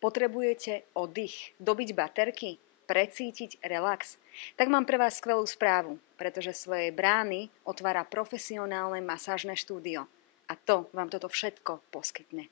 Potrebujete oddych, dobiť baterky, precítiť relax? Tak mám pre vás skvelú správu, pretože svoje brány otvára profesionálne masážne štúdio. A to vám toto všetko poskytne.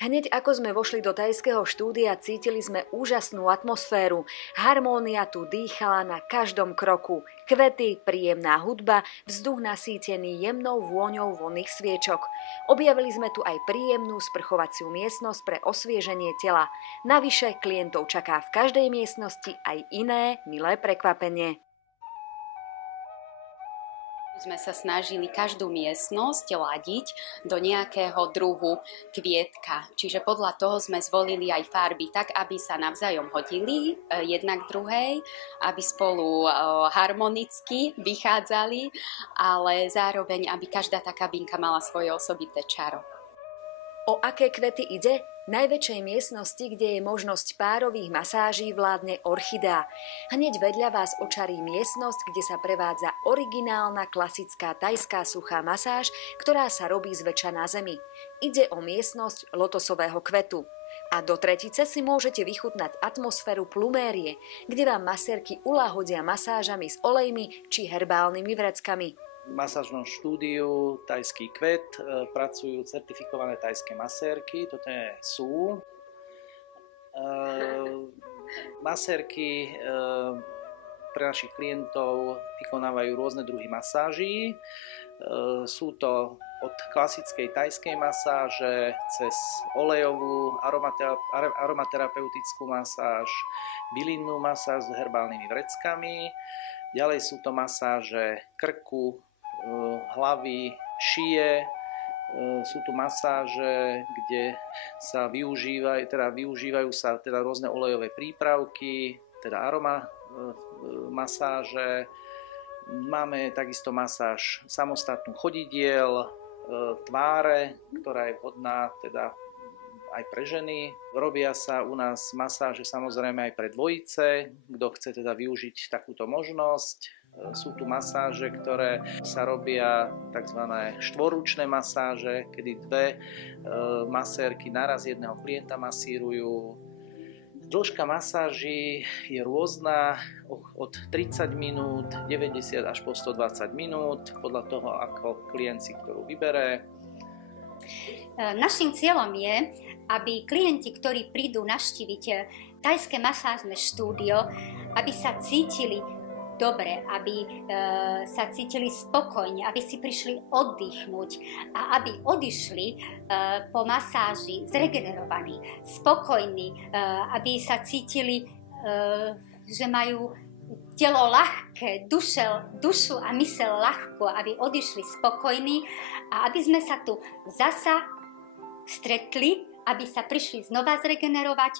Hneď ako sme vošli do thajského štúdia, cítili sme úžasnú atmosféru. Harmónia tu dýchala na každom kroku. Kvety, príjemná hudba, vzduch nasýtený jemnou vôňou vonných sviečok. Objavili sme tu aj príjemnú sprchovaciu miestnosť pre osvieženie tela. Navyše klientov čaká v každej miestnosti aj iné milé prekvapenie. Sme sa snažili každú miestnosť ladiť do nejakého druhu kvietka. Čiže podľa toho sme zvolili aj farby tak, aby sa navzájom hodili jedna k druhej, aby spolu harmonicky vychádzali, ale zároveň, aby každá tá kabinka mala svoje osobité čaro. O aké kvety ide? V najväčšej miestnosti, kde je možnosť párových masáží, vládne orchidea. Hneď vedľa vás očarí miestnosť, kde sa prevádza originálna klasická thajská suchá masáž, ktorá sa robí zväčša na zemi. Ide o miestnosť lotosového kvetu. A do tretice si môžete vychutnať atmosféru plumérie, kde vám masérky uľahodia masážami s olejmi či herbálnymi vreckami. V masážnom štúdiu Thajský kvet pracujú certifikované thajské masérky, toto je Sú. Masérky pre našich klientov vykonávajú rôzne druhy masáží. Sú to od klasickej thajskej masáže cez olejovú aromaterapeutickú masáž, bylinnú masáž s herbálnymi vreckami. Ďalej sú to masáže krku, hlavy, šie. Sú tu masáže, kde sa využívajú sa rôzne olejové prípravky, teda aroma masáže. Máme takisto masáž samostatnú chodidiel, tváre, ktorá je vhodná teda aj pre ženy. Robia sa u nás masáže samozrejme aj pre dvojice, kto chce teda využiť takúto možnosť. Sú tu masáže, ktoré sa robia tzv. Štvorručné masáže, kedy dve masérky naraz jedného klienta masírujú. Dĺžka masáží je rôzna, od 30 minút, 90 až po 120 minút, podľa toho, ako klient si ktorú vybere. Naším cieľom je, aby klienti, ktorí prídu navštíviť thajské masážne štúdio, aby sa cítili dobre, aby sa cítili spokojne, aby si prišli oddychnúť a aby odišli po masáži zregenerovaní, spokojní, aby sa cítili, že majú telo ľahké, dušu a myseľ ľahko, aby odišli spokojní a aby sme sa tu zasa stretli, aby sa prišli znova zregenerovať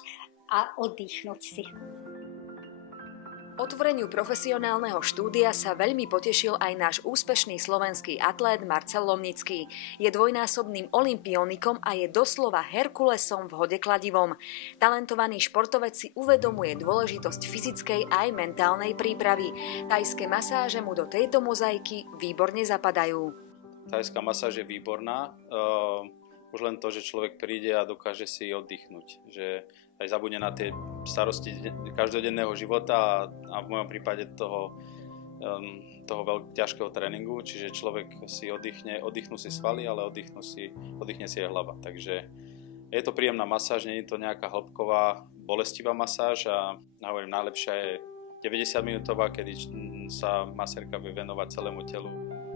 a oddychnúť si. Otvoreniu profesionálneho štúdia sa veľmi potešil aj náš úspešný slovenský atlét Marcel Lomnický. Je dvojnásobným olympionikom a je doslova Herkulesom v hode kladivom. Talentovaný športovec si uvedomuje dôležitosť fyzickej aj mentálnej prípravy. Thajské masáže mu do tejto mozaiky výborne zapadajú. Thajská masáž je výborná. Už len to, že človek príde a dokáže si oddychnúť. Že aj zabudne na tie starosti každodenného života a v mojom prípade toho veľmi ťažkého tréningu, čiže človek si oddychnú si svaly, ale oddychne si aj hlava. Takže je to príjemná masáž, nie je to nejaká hĺbková, bolestivá masáž a hovorím, najlepšia je 90-minútová, kedy sa masérka vie venovať celému telu.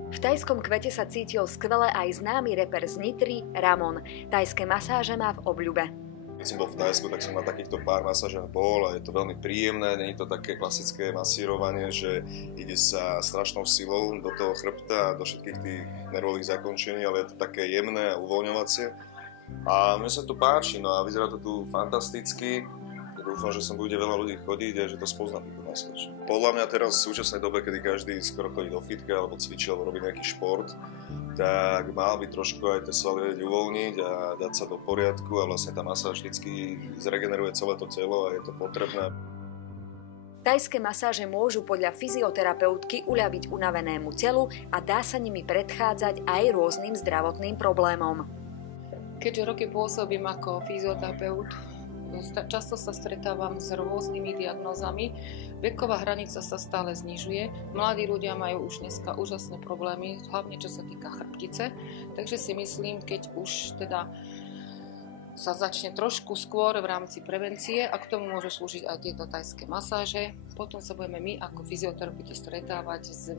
V thajskom kvete sa cítil skvele aj známy reper z Nitry Ramon. Thajské masáže má v obľúbe. Keď som bol v Thajsku, tak som na takýchto pár masážach bol a je to veľmi príjemné, nie je to také klasické masírovanie, že ide sa strašnou silou do toho chrbta a do všetkých tých nervových zakončení, ale je to také jemné a uvoľňovacie. A mne sa to páči, no a vyzerá to tu fantasticky. Dúfam, že sem bude veľa ľudí chodiť a že to spozná túto masáž. Podľa mňa teraz v súčasnej dobe, kedy každý skoro chodí do fitka alebo cvičí alebo robí nejaký šport, tak mal by trošku aj tie svaly vedieť uvoľniť a dať sa do poriadku a vlastne tá masáž vždycky zregeneruje celé to telo a je to potrebné. Thajské masáže môžu podľa fyzioterapeutky uľaviť unavenému telu a dá sa nimi predchádzať aj rôznym zdravotným problémom. Keďže roky pôsobím ako fyzioterapeut, často sa stretávam s rôznymi diagnózami. Veková hranica sa stále znižuje. Mladí ľudia majú už dneska úžasné problémy, hlavne čo sa týka chrbtice. Takže si myslím, keď už teda sa začne trošku skôr v rámci prevencie a k tomu môžu slúžiť aj tieto thajské masáže, potom sa budeme my ako fyzioterapeuti stretávať s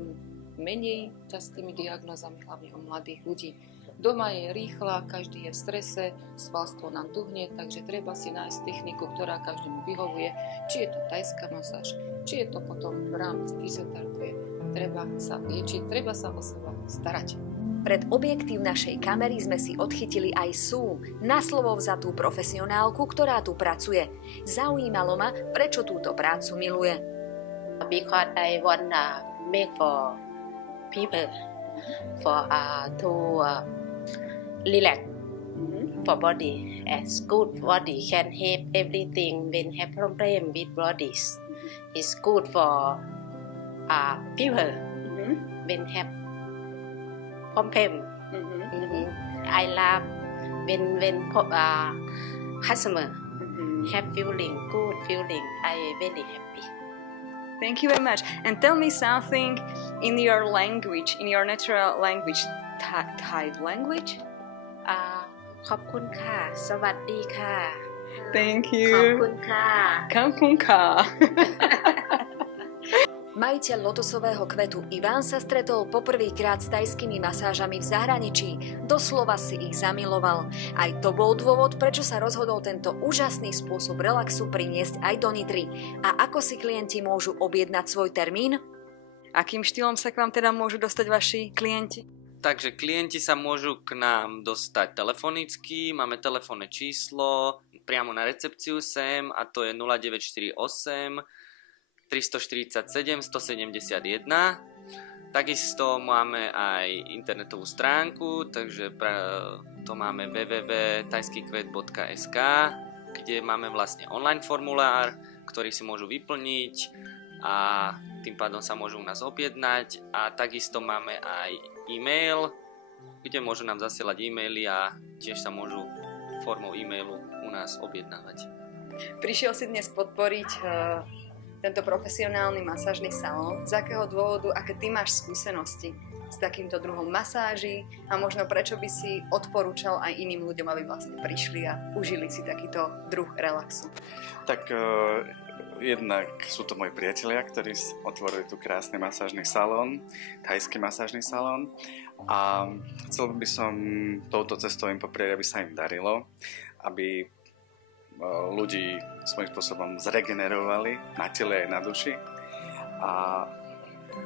menej častými diagnózami, hlavne u mladých ľudí. Doma je rýchla, každý je v strese, svalstvo nám tuhne, takže treba si nájsť techniku, ktorá každému vyhovuje. Či je to thajská masáž, či je to potom v rámci fyzioterapie. Treba sa liečiť, treba sa o seba starať. Pred objektív našej kamery sme si odchytili aj Sue, na slovo vzatú profesionálku, ktorá tu pracuje. Zaujímalo ma, prečo túto prácu miluje. Because I want make for people for to relax for body as good body can help everything when have problem with bodies. It's good for people when have problem. I love when customer have feeling good feeling. I very happy. Thank you very much. And tell me something in your language, in your natural language, Thai language. ขอบคุณค่ะ สวัสดีค่ะ Thank ขอบ you. คุณค่ะ Kampunka. Majiteľ lotosového kvetu Ivan sa stretol poprvýkrát s thajskými masážami v zahraničí. Doslova si ich zamiloval. Aj to bol dôvod, prečo sa rozhodol tento úžasný spôsob relaxu priniesť aj do Nitry. A ako si klienti môžu objednať svoj termín? Akým štýlom sa k vám teda môžu dostať vaši klienti? Takže klienti sa môžu k nám dostať telefonicky, máme telefónne číslo priamo na recepciu sem a to je 0948 347 171. Takisto máme aj internetovú stránku, takže to máme www.thaiskykvet.sk, kde máme vlastne online formulár, ktorý si môžu vyplniť a tým pádom sa môžu u nás objednať. A takisto máme aj e-mail, kde môžu nám zasielať e-maily a tiež sa môžu formou e-mailu u nás objednávať. Prišiel si dnes podporiť tento profesionálny masážny salón. Z akého dôvodu, aké ty máš skúsenosti s takýmto druhom masáží a možno prečo by si odporúčal aj iným ľuďom, aby vlastne prišli a užili si takýto druh relaxu? Tak jednak sú to moji priatelia, ktorí otvorili tu krásny masážny salón, thajský masážny salón, a chcel by som touto cestou im poprieť, aby sa im darilo, aby ľudí svojím spôsobom zregenerovali na tele aj na duši. A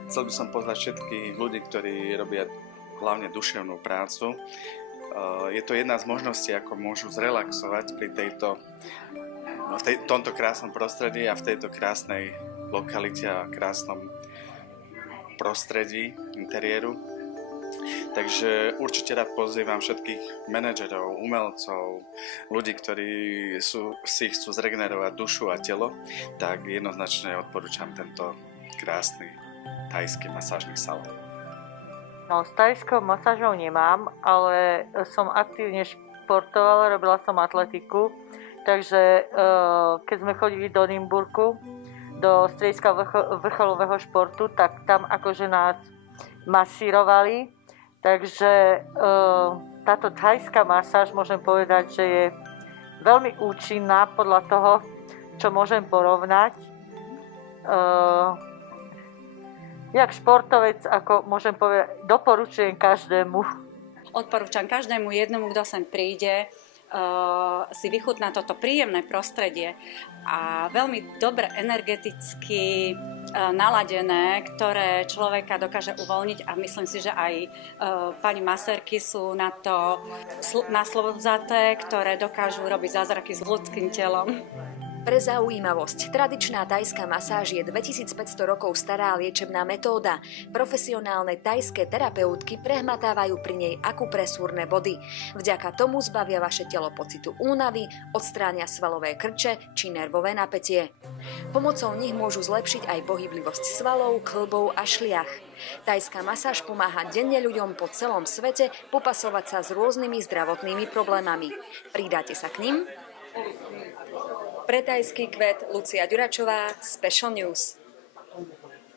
chcel by som pozvať všetkých ľudí, ktorí robia hlavne duševnú prácu. Je to jedna z možností, ako môžu zrelaxovať pri tomto krásnom prostredí a v tejto krásnej lokalite a krásnom prostredí interiéru. Takže určite rád pozývam všetkých manažerov, umelcov, ľudí, ktorí si chcú zregenerovať dušu a telo, tak jednoznačne odporúčam tento krásny thajský masážny salón. No, s thajskou masážou nemám, ale som aktívne športovala, robila som atletiku, takže keď sme chodili do Nymburku, do strediska vrcholového športu, tak tam akože nás masírovali. Takže táto thajská masáž môžem povedať, že je veľmi účinná podľa toho, čo môžem porovnať. Jak športovec, ako môžem povedať, doporučujem každému. Odporúčam každému jednomu, kto sem príde, si vychutná toto príjemné prostredie a veľmi dobre energeticky naladené, ktoré človeka dokáže uvoľniť, a myslím si, že aj pani masérky sú na to na slovo vzaté, ktoré dokážu robiť zázraky s ľudským telom. Pre zaujímavosť, tradičná tajská masáž je 2500 rokov stará liečebná metóda. Profesionálne tajské terapeutky prehmatávajú pri nej akupresúrne body. Vďaka tomu zbavia vaše telo pocitu únavy, odstránia svalové krče či nervové napätie. Pomocou nich môžu zlepšiť aj pohyblivosť svalov, kĺbov a šliach. Tajská masáž pomáha denne ľuďom po celom svete popasovať sa s rôznymi zdravotnými problémami. Pridáte sa k nim? Pre Tajský kvet Lucia Ďuračová, Special News.